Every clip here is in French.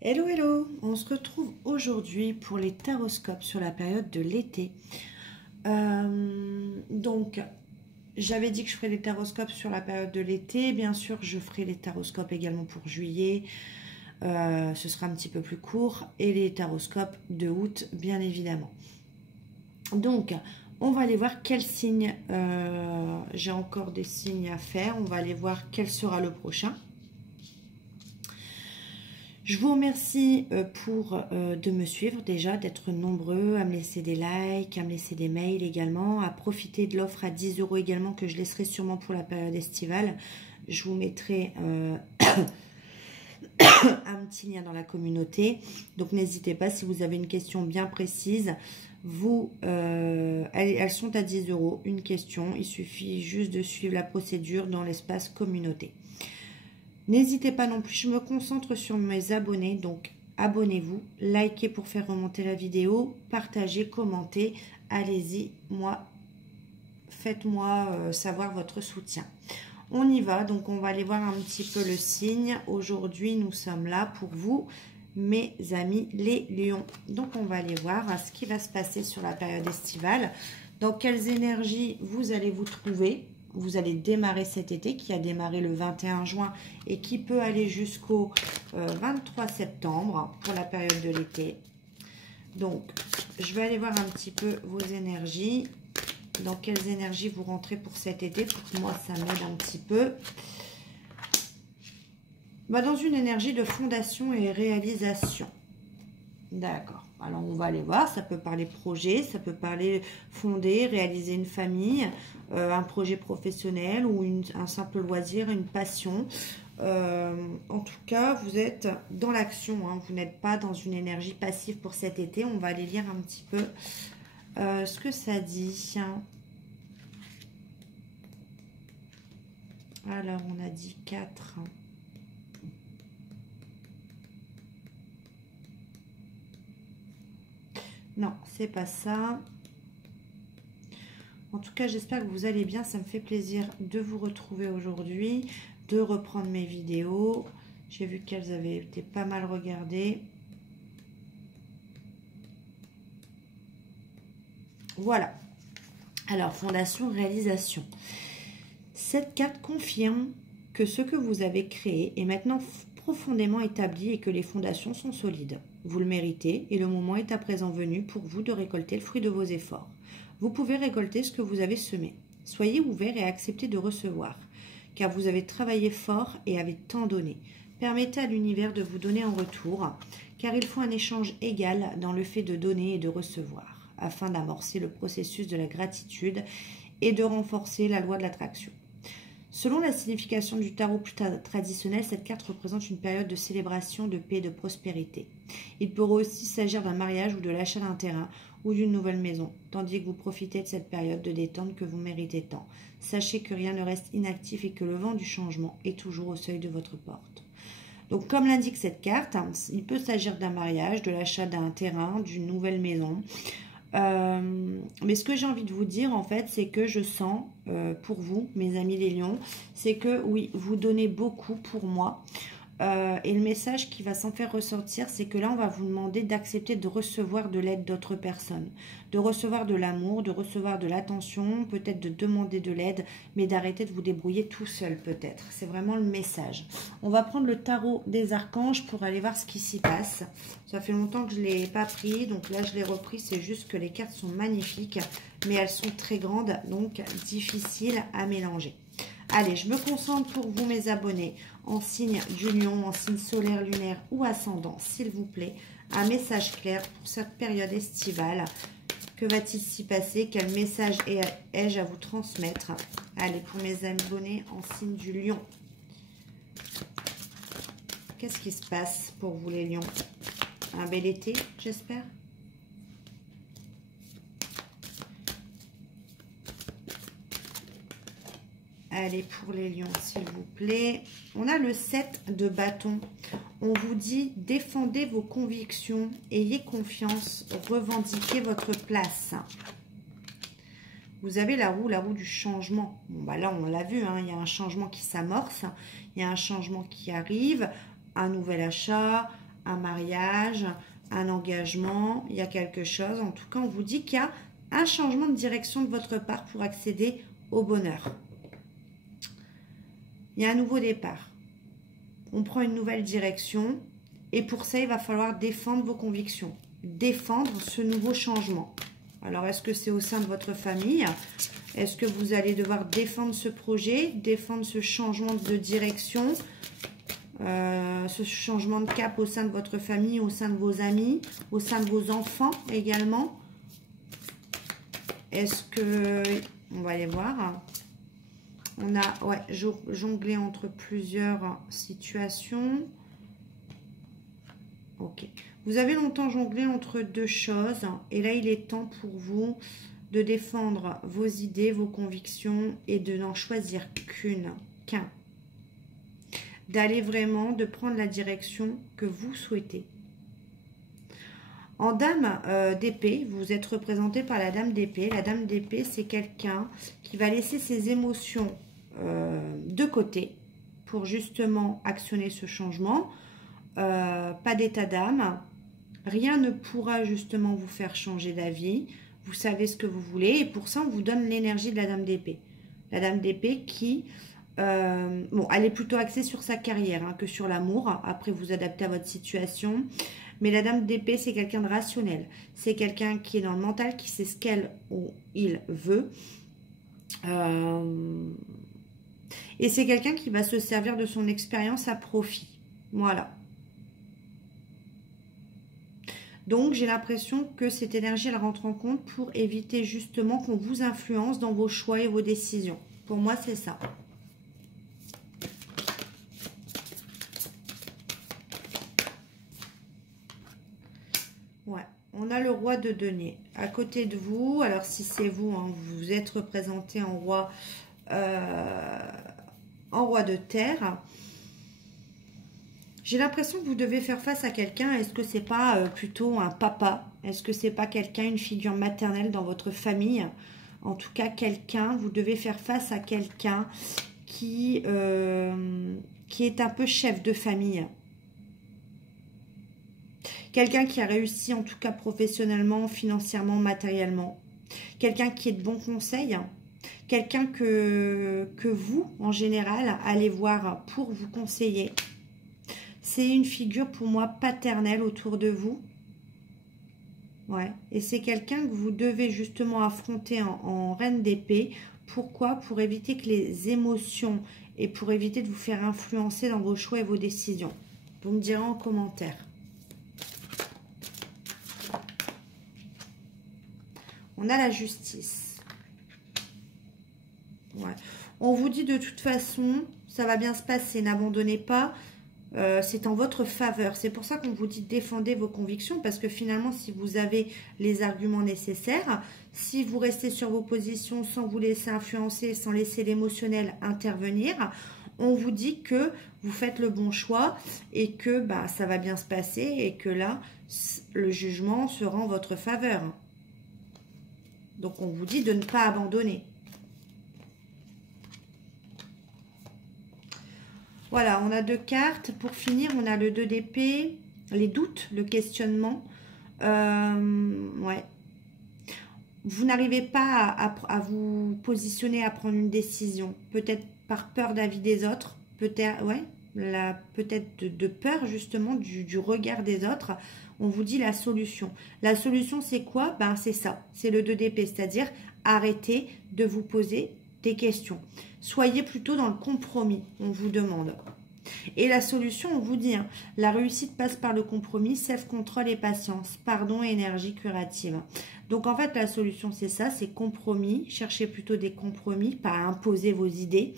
Hello, hello! On se retrouve aujourd'hui pour les taroscopes sur la période de l'été. Donc, j'avais dit que je ferais les taroscopes sur la période de l'été. Bien sûr, je ferai les taroscopes également pour juillet. Ce sera un petit peu plus court. Et les taroscopes de août, bien évidemment. Donc, on va aller voir quel signe. J'ai encore des signes à faire. On va aller voir quel sera le prochain. Je vous remercie de me suivre déjà, d'être nombreux, à me laisser des likes, à me laisser des mails également, à profiter de l'offre à 10 € également que je laisserai sûrement pour la période estivale. Je vous mettrai un petit lien dans la communauté. Donc n'hésitez pas, si vous avez une question bien précise, elles sont à 10 €, une question. Il suffit juste de suivre la procédure dans l'espace communauté. N'hésitez pas non plus, je me concentre sur mes abonnés, donc abonnez-vous, likez pour faire remonter la vidéo, partagez, commentez, allez-y, faites-moi savoir votre soutien. On y va, donc on va aller voir un petit peu le signe. Aujourd'hui, nous sommes là pour vous, mes amis les lions. Donc on va aller voir ce qui va se passer sur la période estivale, dans quelles énergies vous allez vous trouver. Vous allez démarrer cet été, qui a démarré le 21 juin et qui peut aller jusqu'au 23 septembre pour la période de l'été. Donc, je vais aller voir un petit peu vos énergies. Dans quelles énergies vous rentrez pour cet été, pour que moi, ça m'aide un petit peu. Dans une énergie de fondation et réalisation. D'accord. Alors, on va aller voir. Ça peut parler projet, ça peut parler fonder, réaliser une famille, un projet professionnel ou un simple loisir, une passion. En tout cas, vous êtes dans l'action. Hein. Vous n'êtes pas dans une énergie passive pour cet été. On va aller lire un petit peu ce que ça dit. Alors, on a dit 4. Non, c'est pas ça. En tout cas, j'espère que vous allez bien. Ça me fait plaisir de vous retrouver aujourd'hui, de reprendre mes vidéos. J'ai vu qu'elles avaient été pas mal regardées. Voilà. Alors, fondation, réalisation. Cette carte confirme que ce que vous avez créé est maintenant profondément établi et que les fondations sont solides. Vous le méritez et le moment est à présent venu pour vous de récolter le fruit de vos efforts. Vous pouvez récolter ce que vous avez semé. Soyez ouvert et acceptez de recevoir, car vous avez travaillé fort et avez tant donné. Permettez à l'univers de vous donner en retour, car il faut un échange égal dans le fait de donner et de recevoir, afin d'amorcer le processus de la gratitude et de renforcer la loi de l'attraction. Selon la signification du tarot plus traditionnel, cette carte représente une période de célébration, de paix et de prospérité. Il pourrait aussi s'agir d'un mariage ou de l'achat d'un terrain ou d'une nouvelle maison, tandis que vous profitez de cette période de détente que vous méritez tant. Sachez que rien ne reste inactif et que le vent du changement est toujours au seuil de votre porte. Donc, comme l'indique cette carte, il peut s'agir d'un mariage, de l'achat d'un terrain, d'une nouvelle maison. Mais ce que j'ai envie de vous dire en fait, c'est que je sens pour vous, mes amis les lions, c'est que oui, vous donnez beaucoup pour moi. Et le message qui va s'en faire ressortir, c'est que là, on va vous demander d'accepter de recevoir de l'aide d'autres personnes, de recevoir de l'amour, de recevoir de l'attention, peut-être de demander de l'aide, mais d'arrêter de vous débrouiller tout seul peut-être. C'est vraiment le message. On va prendre le tarot des archanges pour aller voir ce qui s'y passe. Ça fait longtemps que je ne l'ai pas pris, donc là, je l'ai repris. C'est juste que les cartes sont magnifiques, mais elles sont très grandes, donc difficiles à mélanger. Allez, je me concentre pour vous, mes abonnés, en signe du lion, en signe solaire, lunaire ou ascendant, s'il vous plaît. Un message clair pour cette période estivale. Que va-t-il s'y passer? Quel message ai-je à vous transmettre? Allez, pour mes abonnés en signe du lion. Qu'est-ce qui se passe pour vous, les lions? Un bel été, j'espère. Allez, pour les lions, s'il vous plaît. On a le 7 de bâton. On vous dit, défendez vos convictions, ayez confiance, revendiquez votre place. Vous avez la roue du changement. Bon, là, on l'a vu, il y a un changement qui s'amorce, il y a un changement qui arrive, un nouvel achat, un mariage, un engagement, il y a quelque chose. En tout cas, on vous dit qu'il y a un changement de direction de votre part pour accéder au bonheur. Il y a un nouveau départ. On prend une nouvelle direction et pour ça, il va falloir défendre vos convictions, défendre ce nouveau changement. Alors, est-ce que c'est au sein de votre famille? Est-ce que vous allez devoir défendre ce projet, défendre ce changement de direction, ce changement de cap au sein de votre famille, au sein de vos amis, au sein de vos enfants également? Est-ce que... On va aller voir. On a jonglé entre plusieurs situations. Ok. Vous avez longtemps jonglé entre deux choses. Et là, il est temps pour vous de défendre vos idées, vos convictions et de n'en choisir qu'un. D'aller vraiment, de prendre la direction que vous souhaitez. En dame d'épée, vous êtes représenté par la dame d'épée. La dame d'épée, c'est quelqu'un qui va laisser ses émotions de côté pour justement actionner ce changement. Pas d'état d'âme. Rien ne pourra justement vous faire changer d'avis. Vous savez ce que vous voulez et pour ça, on vous donne l'énergie de la dame d'épée. La dame d'épée qui... bon, elle est plutôt axée sur sa carrière hein, que sur l'amour. Après, vous adaptez à votre situation. Mais la dame d'épée, c'est quelqu'un de rationnel. C'est quelqu'un qui est dans le mental, qui sait ce qu'elle ou il veut. Et c'est quelqu'un qui va se servir de son expérience à profit. Voilà. Donc, j'ai l'impression que cette énergie, elle rentre en compte pour éviter justement qu'on vous influence dans vos choix et vos décisions. Pour moi, c'est ça. Ouais, on a le roi de denier à côté de vous. Alors, si c'est vous, hein, vous êtes représenté en roi de terre. J'ai l'impression que vous devez faire face à quelqu'un. Est-ce que c'est pas plutôt un papa? Est-ce que c'est pas quelqu'un, une figure maternelle dans votre famille? En tout cas, quelqu'un, vous devez faire face à quelqu'un qui est un peu chef de famille. Quelqu'un qui a réussi, en tout cas professionnellement, financièrement, matériellement. Quelqu'un qui est de bons conseils. Quelqu'un que vous, en général, allez voir pour vous conseiller. C'est une figure, pour moi, paternelle autour de vous. Ouais. Et c'est quelqu'un que vous devez justement affronter en reine d'épée. Pourquoi? Pour éviter que les émotions et pour éviter de vous faire influencer dans vos choix et vos décisions. Vous me direz en commentaire. On a la justice. Ouais. On vous dit de toute façon, ça va bien se passer, n'abandonnez pas. C'est en votre faveur. C'est pour ça qu'on vous dit défendez vos convictions. Parce que finalement, si vous avez les arguments nécessaires, si vous restez sur vos positions sans vous laisser influencer, sans laisser l'émotionnel intervenir, on vous dit que vous faites le bon choix et que bah, ça va bien se passer et que là, le jugement sera en votre faveur. Donc, on vous dit de ne pas abandonner. Voilà, on a deux cartes. Pour finir, on a le 2 d'épée, les doutes, le questionnement. Ouais. Vous n'arrivez pas à vous positionner, à prendre une décision. Peut-être par peur d'avis des autres. Peut-être, ouais, peut-être de peur justement du regard des autres. On vous dit la solution. La solution, c'est quoi? Ben, c'est ça. C'est le 2 d'épée, c'est-à-dire arrêtez de vous poser des questions. Soyez plutôt dans le compromis, on vous demande. Et la solution, on vous dit, hein, la réussite passe par le compromis, self-control et patience, pardon et énergie curative. Donc en fait, la solution, c'est ça, c'est compromis. Cherchez plutôt des compromis, pas à imposer vos idées.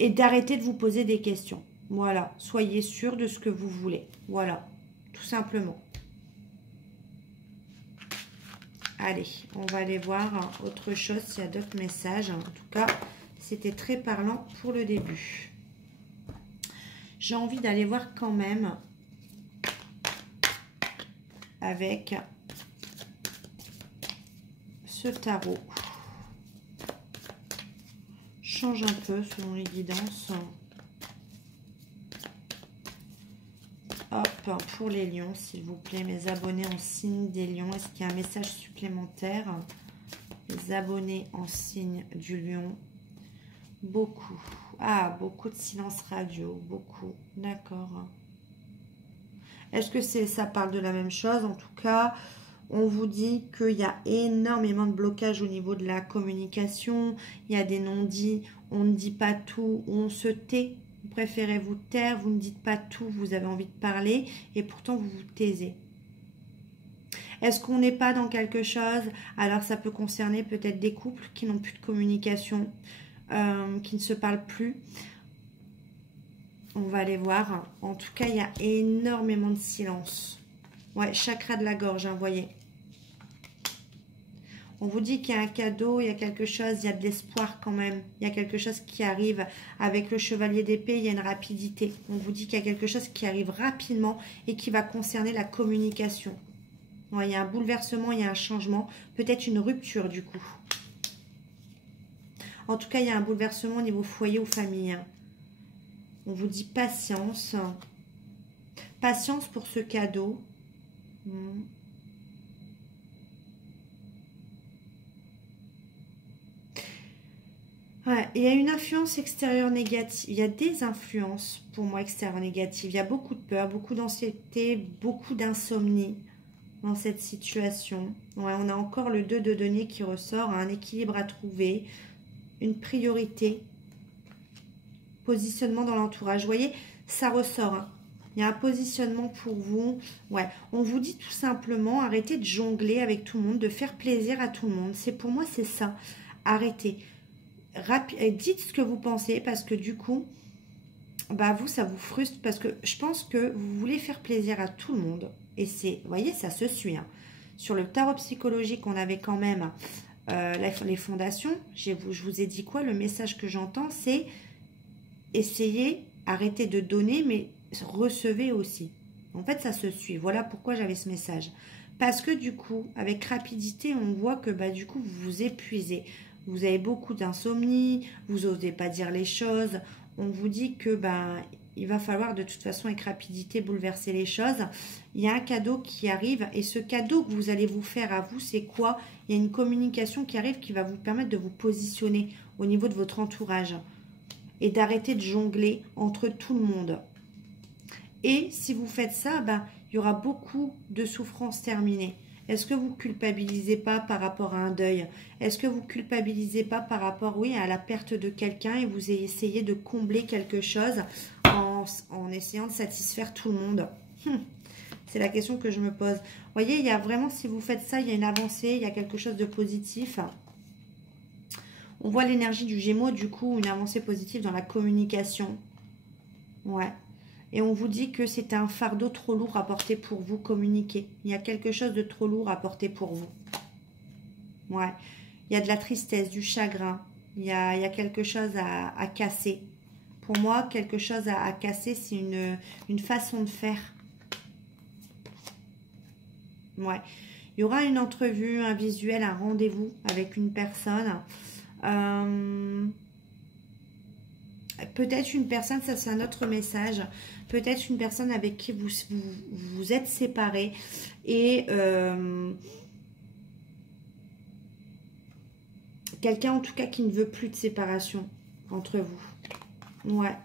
Et d'arrêter de vous poser des questions. Voilà, soyez sûr de ce que vous voulez. Voilà, tout simplement. Allez, on va aller voir autre chose, s'il y a d'autres messages. En tout cas, c'était très parlant pour le début. J'ai envie d'aller voir quand même avec ce tarot. Change un peu selon les guidances. Hop, pour les lions, s'il vous plaît, mes abonnés en signe des lions. Est-ce qu'il y a un message supplémentaire? Les abonnés en signe du lion. Beaucoup. Ah, beaucoup de silence radio. Beaucoup. D'accord. Est-ce que ça parle de la même chose? En tout cas, on vous dit qu'il y a énormément de blocages au niveau de la communication. Il y a des non-dits. On ne dit pas tout. On se tait. Vous préférez vous taire. Vous ne dites pas tout. Vous avez envie de parler. Et pourtant, vous vous taisez. Est-ce qu'on n'est pas dans quelque chose? Alors, ça peut concerner peut-être des couples qui n'ont plus de communication, qui ne se parlent plus. On va aller voir. En tout cas, il y a énormément de silence. Ouais, chakra de la gorge, hein, voyez. On vous dit qu'il y a un cadeau, il y a quelque chose, il y a de l'espoir quand même. Il y a quelque chose qui arrive. Avec le chevalier d'épée, il y a une rapidité. On vous dit qu'il y a quelque chose qui arrive rapidement et qui va concerner la communication. Ouais, il y a un bouleversement, il y a un changement. Peut-être une rupture du coup. En tout cas, il y a un bouleversement au niveau foyer ou famille. On vous dit patience. Patience pour ce cadeau. Ouais, il y a une influence extérieure négative. Il y a des influences, pour moi, extérieures négatives. Il y a beaucoup de peur, beaucoup d'anxiété, beaucoup d'insomnie dans cette situation. Ouais, on a encore le 2 de denier qui ressort, un équilibre à trouver, une priorité, positionnement dans l'entourage. Vous voyez, ça ressort, hein. Il y a un positionnement pour vous. Ouais, on vous dit tout simplement, arrêtez de jongler avec tout le monde, de faire plaisir à tout le monde. C'est pour moi, c'est ça. Arrêtez. Dites ce que vous pensez parce que du coup, bah vous, ça vous frustre parce que je pense que vous voulez faire plaisir à tout le monde. Et c'est, vous voyez, ça se suit. Hein. Sur le tarot psychologique, on avait quand même les fondations. Je vous ai dit quoi? Le message que j'entends, c'est essayez, arrêtez de donner, mais recevez aussi. En fait, ça se suit. Voilà pourquoi j'avais ce message. Parce que du coup, avec rapidité, on voit que bah, du coup, vous vous épuisez. Vous avez beaucoup d'insomnie, vous n'osez pas dire les choses. On vous dit que bah, il va falloir de toute façon avec rapidité bouleverser les choses. Il y a un cadeau qui arrive et ce cadeau que vous allez vous faire à vous, c'est quoi? Il y a une communication qui arrive qui va vous permettre de vous positionner au niveau de votre entourage et d'arrêter de jongler entre tout le monde. Et si vous faites ça, bah, il y aura beaucoup de souffrances terminées. Est-ce que vous ne culpabilisez pas par rapport à un deuil? Est-ce que vous ne culpabilisez pas par rapport, oui, à la perte de quelqu'un et vous essayez de combler quelque chose en essayant de satisfaire tout le monde? C'est la question que je me pose. Vous voyez, il y a vraiment, si vous faites ça, il y a une avancée, il y a quelque chose de positif. On voit l'énergie du Gémeaux, du coup, une avancée positive dans la communication. Ouais. Et on vous dit que c'est un fardeau trop lourd à porter pour vous, communiquer. Il y a quelque chose de trop lourd à porter pour vous. Ouais. Il y a de la tristesse, du chagrin. Il y a quelque chose à casser. Pour moi, quelque chose à casser, c'est une façon de faire. Ouais. Il y aura une entrevue, un visuel, un rendez-vous avec une personne. Peut-être une personne, ça c'est un autre message, peut-être une personne avec qui vous êtes séparés et quelqu'un en tout cas qui ne veut plus de séparation entre vous. Ouais,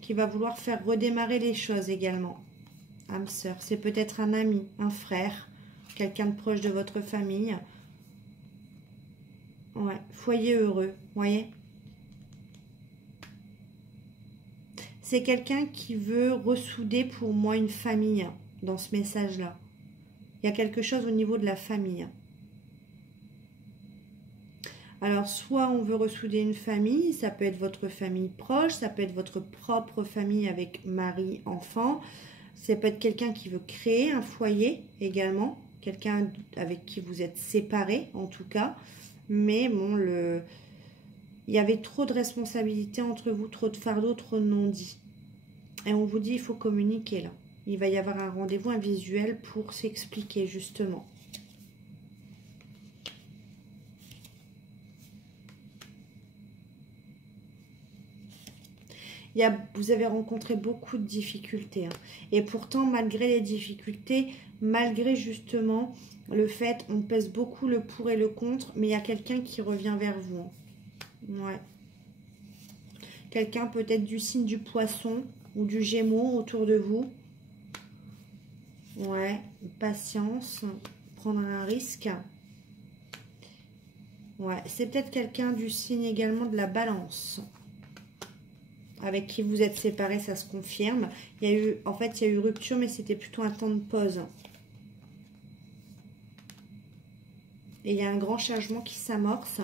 qui va vouloir faire redémarrer les choses également. Âme sœur, c'est peut-être un ami, un frère, quelqu'un de proche de votre famille. Ouais, foyer heureux, voyez. C'est quelqu'un qui veut ressouder pour moi une famille dans ce message-là. Il y a quelque chose au niveau de la famille. Alors, soit on veut ressouder une famille, ça peut être votre famille proche, ça peut être votre propre famille avec mari, enfant. Ça peut être quelqu'un qui veut créer un foyer également, quelqu'un avec qui vous êtes séparés en tout cas. Mais bon, il y avait trop de responsabilités entre vous, trop de fardeaux, trop de non-dits. Et on vous dit, il faut communiquer là. Il va y avoir un rendez-vous, un visuel pour s'expliquer justement. Il vous avez rencontré beaucoup de difficultés. Hein. Et pourtant, malgré les difficultés, malgré justement le fait, on pèse beaucoup le pour et le contre, mais il y a quelqu'un qui revient vers vous. Hein. Ouais. Quelqu'un peut-être du signe du poisson ou du gémeau autour de vous. Ouais, patience, prendre un risque. Ouais, c'est peut-être quelqu'un du signe également de la balance. Avec qui vous êtes séparés, ça se confirme. Il y a eu, en fait, il y a eu rupture, mais c'était plutôt un temps de pause. Et il y a un grand changement qui s'amorce.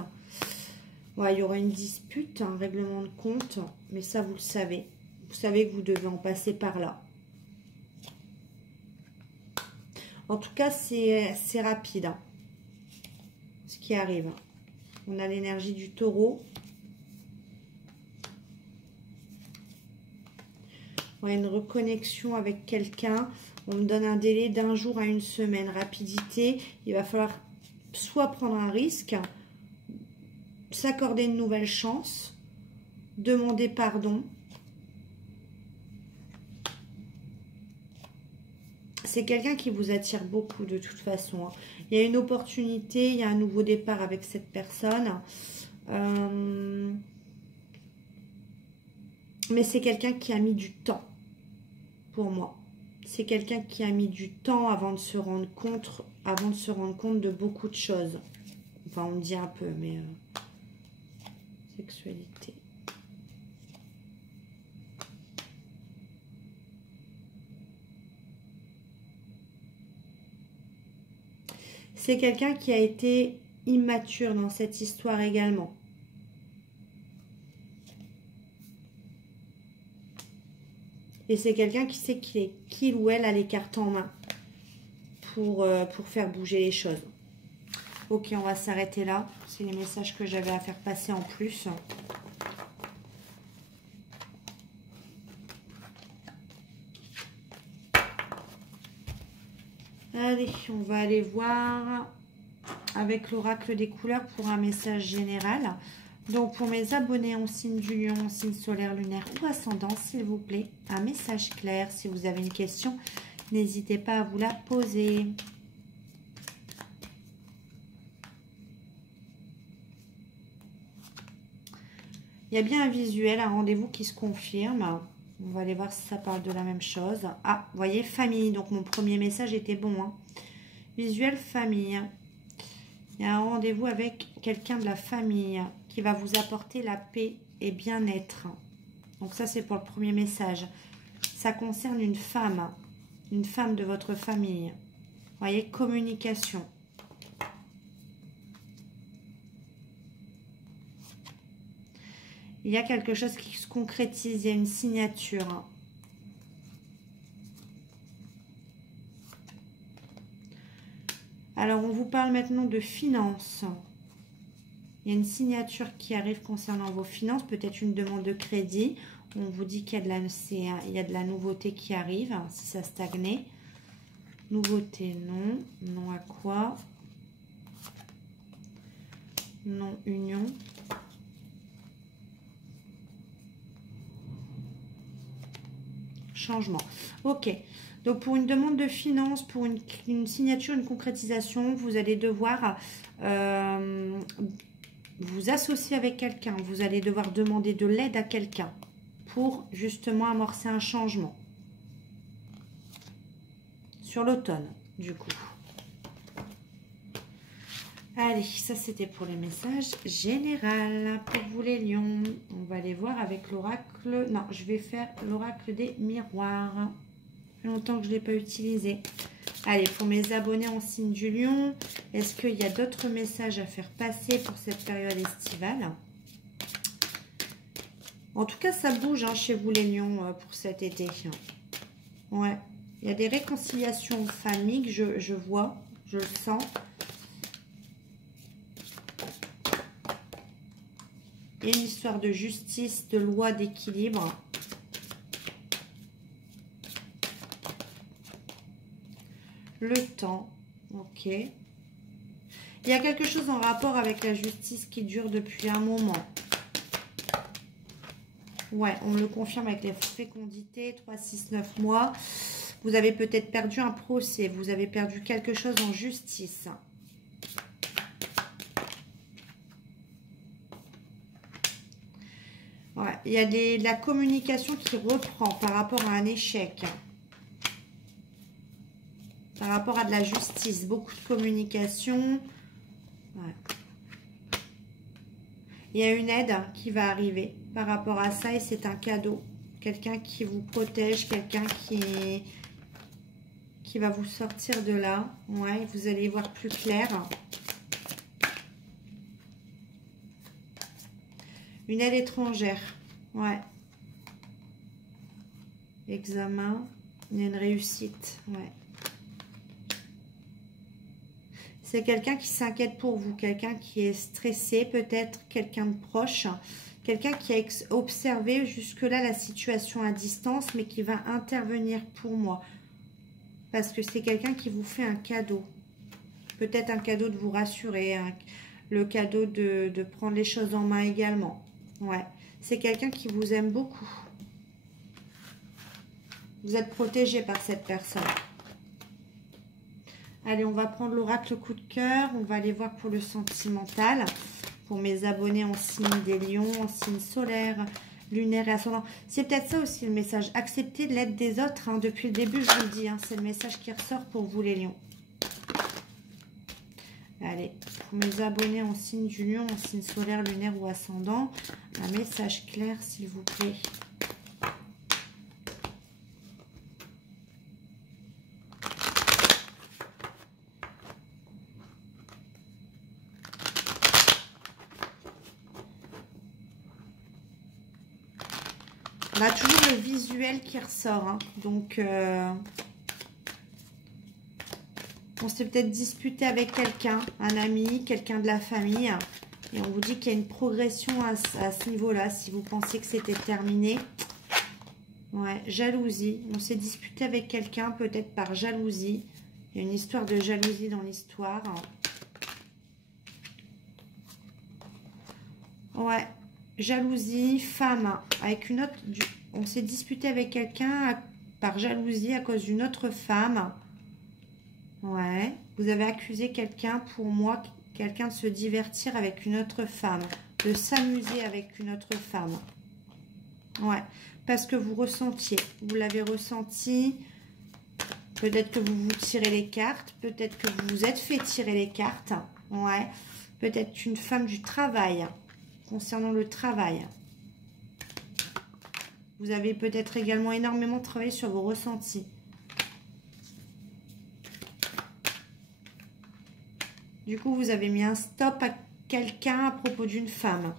Ouais, il y aura une dispute, un règlement de compte, mais ça, vous le savez. Vous savez que vous devez en passer par là. En tout cas, c'est rapide, hein, ce qui arrive. On a l'énergie du taureau. Ouais, une reconnexion avec quelqu'un. On me donne un délai d'1 jour à 1 semaine. Rapidité. Il va falloir soit prendre un risque, s'accorder une nouvelle chance, demander pardon. C'est quelqu'un qui vous attire beaucoup de toute façon. Hein. Il y a une opportunité, il y a un nouveau départ avec cette personne. Mais c'est quelqu'un qui a mis du temps pour moi. C'est quelqu'un qui a mis du temps avant de se rendre compte, de beaucoup de choses. Enfin, on me dit un peu, mais sexualité. C'est quelqu'un qui a été immature dans cette histoire également. Et c'est quelqu'un qui sait qu'il ou elle a les cartes en main pour faire bouger les choses. Ok, on va s'arrêter là. C'est les messages que j'avais à faire passer en plus. Allez, on va aller voir avec l'oracle des couleurs pour un message général. Donc, pour mes abonnés en signe du lion, en signe solaire, lunaire ou ascendant, s'il vous plaît, un message clair. Si vous avez une question, n'hésitez pas à vous la poser. Il y a bien un visuel, un rendez-vous qui se confirme. On va aller voir si ça parle de la même chose. Ah, vous voyez, famille. Donc, mon premier message était bon. Hein. Visuel, famille. Il y a un rendez-vous avec quelqu'un de la famille qui va vous apporter la paix et bien-être. Donc, ça, c'est pour le premier message. Ça concerne une femme de votre famille. Vous voyez, communication. Il y a quelque chose qui se concrétise, il y a une signature. Alors, on vous parle maintenant de finances. Il y a une signature qui arrive concernant vos finances, peut-être une demande de crédit. On vous dit qu'il y a de la nouveauté qui arrive, si ça stagnait. Nouveauté, non. Non à quoi? Non, union. Changement. Ok. Donc, pour une demande de finances, pour une signature, une concrétisation, vous allez devoir vous associer avec quelqu'un. Vous allez devoir demander de l'aide à quelqu'un pour justement amorcer un changement. Sur l'automne, du coup. Allez, ça c'était pour les messages généraux. Pour vous les lions, on va aller voir avec l'oracle. Non, je vais faire l'oracle des miroirs. Ça fait longtemps que je ne l'ai pas utilisé. Allez, pour mes abonnés en signe du lion, est-ce qu'il y a d'autres messages à faire passer pour cette période estivale? En tout cas, ça bouge hein, chez vous les lions pour cet été. Ouais, il y a des réconciliations familles, je vois, je le sens. Et une histoire de justice, de loi, d'équilibre. Le temps, ok. Il y a quelque chose en rapport avec la justice qui dure depuis un moment. Ouais, on me le confirme avec les fécondités, 3, 6, 9 mois. Vous avez peut-être perdu un procès, vous avez perdu quelque chose en justice. Ouais, il y a de la communication qui reprend par rapport à un échec. Par rapport à de la justice, beaucoup de communication. Ouais. Il y a une aide qui va arriver par rapport à ça et c'est un cadeau. Quelqu'un qui vous protège, quelqu'un qui va vous sortir de là. Ouais, vous allez y voir plus clair. Une aide étrangère. Ouais. Examen. Il y a une réussite. Ouais. C'est quelqu'un qui s'inquiète pour vous. Quelqu'un qui est stressé. Peut-être quelqu'un de proche. Quelqu'un qui a observé jusque-là la situation à distance, mais qui va intervenir pour moi. Parce que c'est quelqu'un qui vous fait un cadeau. Peut-être un cadeau de vous rassurer. Le cadeau de prendre les choses en main également. Ouais. C'est quelqu'un qui vous aime beaucoup. Vous êtes protégé par cette personne. Allez, on va prendre l'oracle coup de cœur. On va aller voir pour le sentimental. Pour mes abonnés en signe des lions, en signe solaire, lunaire et ascendant. C'est peut-être ça aussi le message. Accepter l'aide des autres. Hein. Depuis le début, je vous le dis. Hein, c'est le message qui ressort pour vous les lions. Allez, pour mes abonnés en signe du lion, en signe solaire, lunaire ou ascendant, un message clair, s'il vous plaît. On a toujours le visuel qui ressort. Hein. Donc, on s'est peut-être disputé avec quelqu'un, un ami, quelqu'un de la famille. Et on vous dit qu'il y a une progression à ce niveau-là, si vous pensez que c'était terminé. Ouais, jalousie. On s'est disputé avec quelqu'un, peut-être par jalousie. Il y a une histoire de jalousie dans l'histoire. Ouais, jalousie, femme. Avec une autre... On s'est disputé avec quelqu'un par jalousie à cause d'une autre femme. Ouais, vous avez accusé quelqu'un, pour moi, quelqu'un de se divertir avec une autre femme, de s'amuser avec une autre femme. Ouais, parce que vous ressentiez, vous l'avez ressenti, peut-être que vous vous tirez les cartes, peut-être que vous vous êtes fait tirer les cartes. Ouais, peut-être une femme du travail, concernant le travail. Vous avez peut-être également énormément travaillé sur vos ressentis. Du coup, vous avez mis un stop à quelqu'un à propos d'une femme.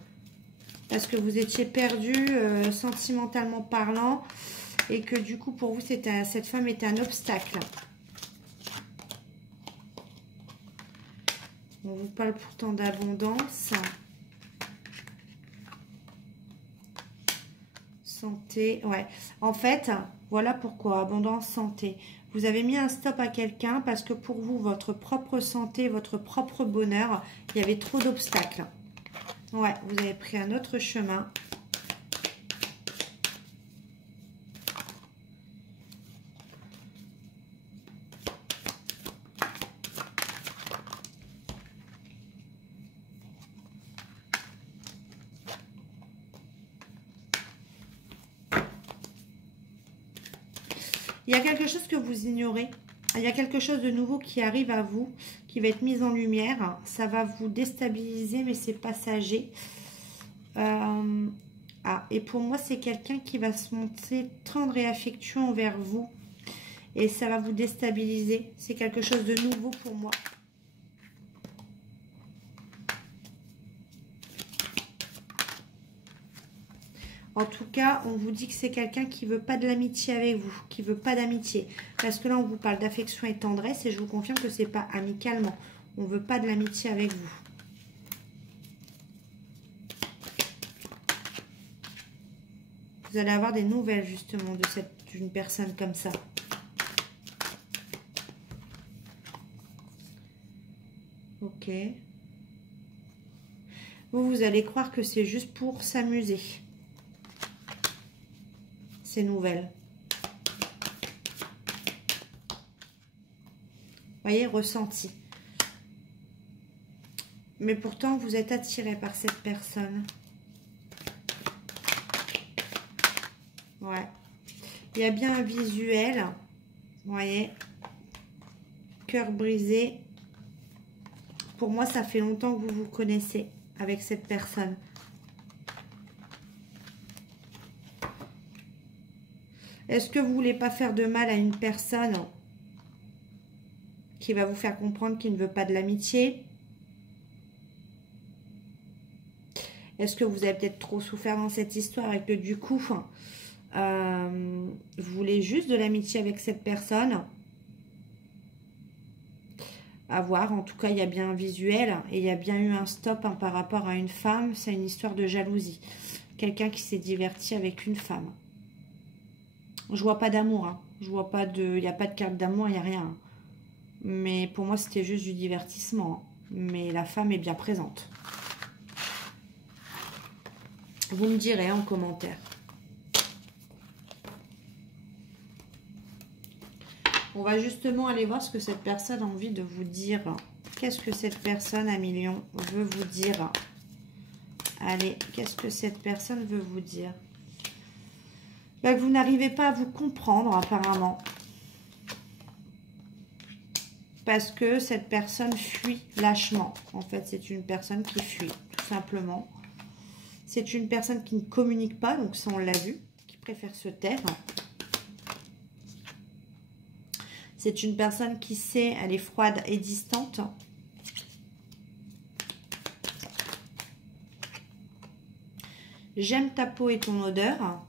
Parce que vous étiez perdu sentimentalement parlant. Et que du coup, pour vous, cette femme était un obstacle. On vous parle pourtant d'abondance. Santé, ouais. En fait, voilà pourquoi, abondance, santé. Vous avez mis un stop à quelqu'un parce que pour vous, votre propre santé, votre propre bonheur, il y avait trop d'obstacles. Ouais, vous avez pris un autre chemin. Il y a quelque chose que vous ignorez. Il y a quelque chose de nouveau qui arrive à vous, qui va être mis en lumière. Ça va vous déstabiliser, mais c'est passager. Et pour moi, c'est quelqu'un qui va se montrer tendre et affectueux envers vous. Et ça va vous déstabiliser. C'est quelque chose de nouveau pour moi. En tout cas, on vous dit que c'est quelqu'un qui ne veut pas de l'amitié avec vous, qui ne veut pas d'amitié. Parce que là, on vous parle d'affection et tendresse et je vous confirme que ce n'est pas amicalement. On ne veut pas de l'amitié avec vous. Vous allez avoir des nouvelles, justement, d'une personne comme ça. Ok. Vous allez croire que c'est juste pour s'amuser. ces nouvelles. Vous voyez, ressenti. Mais pourtant, vous êtes attiré par cette personne. Ouais. Il y a bien un visuel. Vous voyez. Cœur brisé. Pour moi, ça fait longtemps que vous vous connaissez avec cette personne. Est-ce que vous ne voulez pas faire de mal à une personne qui va vous faire comprendre qu'il ne veut pas de l'amitié? Est-ce que vous avez peut-être trop souffert dans cette histoire et que du coup, vous voulez juste de l'amitié avec cette personne? À voir. En tout cas, il y a bien un visuel et il y a bien eu un stop par rapport à une femme. C'est une histoire de jalousie. Quelqu'un qui s'est diverti avec une femme. Je vois pas d'amour. Hein. Je vois pas de... Il n'y a pas de carte d'amour, il n'y a rien. Hein. Mais pour moi, c'était juste du divertissement. Hein. Mais la femme est bien présente. Vous me direz en commentaire. On va justement aller voir ce que cette personne a envie de vous dire. Qu'est-ce que cette personne à million veut vous dire? Allez, qu'est-ce que cette personne veut vous dire? Bah, que vous n'arrivez pas à vous comprendre apparemment. Parce que cette personne fuit lâchement. En fait, c'est une personne qui fuit, tout simplement. C'est une personne qui ne communique pas, donc ça on l'a vu, qui préfère se taire. C'est une personne qui sait, elle est froide et distante. J'aime ta peau et ton odeur.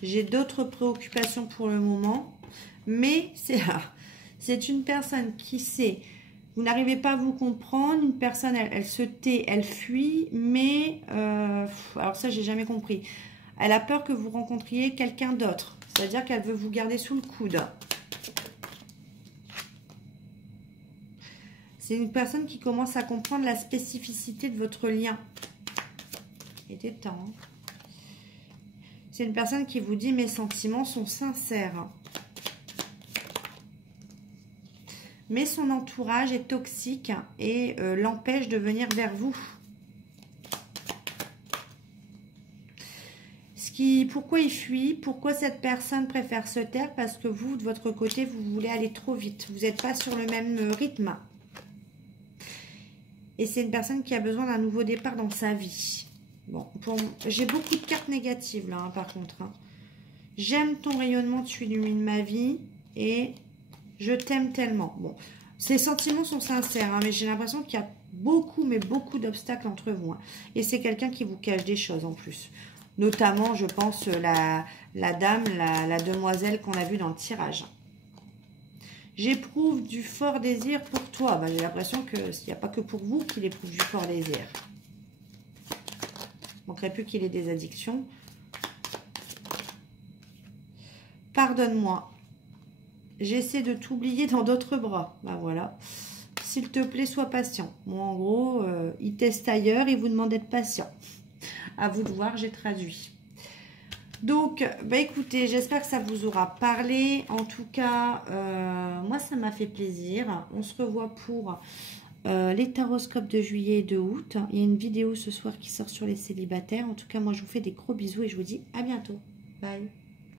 J'ai d'autres préoccupations pour le moment. Mais c'est une personne qui sait. Vous n'arrivez pas à vous comprendre. Une personne, elle se tait, elle fuit. Mais, alors ça, j'ai jamais compris. Elle a peur que vous rencontriez quelqu'un d'autre. C'est-à-dire qu'elle veut vous garder sous le coude. C'est une personne qui commence à comprendre la spécificité de votre lien. Il était temps. Hein. C'est une personne qui vous dit « mes sentiments sont sincères ». Mais son entourage est toxique et l'empêche de venir vers vous. Pourquoi il fuit? Pourquoi cette personne préfère se taire? Parce que vous, de votre côté, vous voulez aller trop vite. Vous n'êtes pas sur le même rythme. Et c'est une personne qui a besoin d'un nouveau départ dans sa vie. Bon, j'ai beaucoup de cartes négatives là, hein, par contre. Hein. J'aime ton rayonnement, tu illumines ma vie. Et je t'aime tellement. Bon, ces sentiments sont sincères, hein, mais j'ai l'impression qu'il y a beaucoup, mais beaucoup d'obstacles entre vous. Hein. Et c'est quelqu'un qui vous cache des choses en plus. Notamment, je pense, la dame, la demoiselle qu'on a vue dans le tirage. J'éprouve du fort désir pour toi. Bah, j'ai l'impression qu'il n'y a pas que pour vous qu'il éprouve du fort désir. Il ne manquerait plus qu'il ait des addictions. Pardonne-moi. J'essaie de t'oublier dans d'autres bras. Bah voilà. S'il te plaît, sois patient. Bon, en gros, il teste ailleurs et vous demande d'être patient. À vous de voir, j'ai traduit. Donc, bah écoutez, j'espère que ça vous aura parlé. En tout cas, moi, ça m'a fait plaisir. On se revoit pour les taroscopes de juillet et de août. Il y a une vidéo ce soir qui sort sur les célibataires. En tout cas, moi, je vous fais des gros bisous et je vous dis à bientôt. Bye.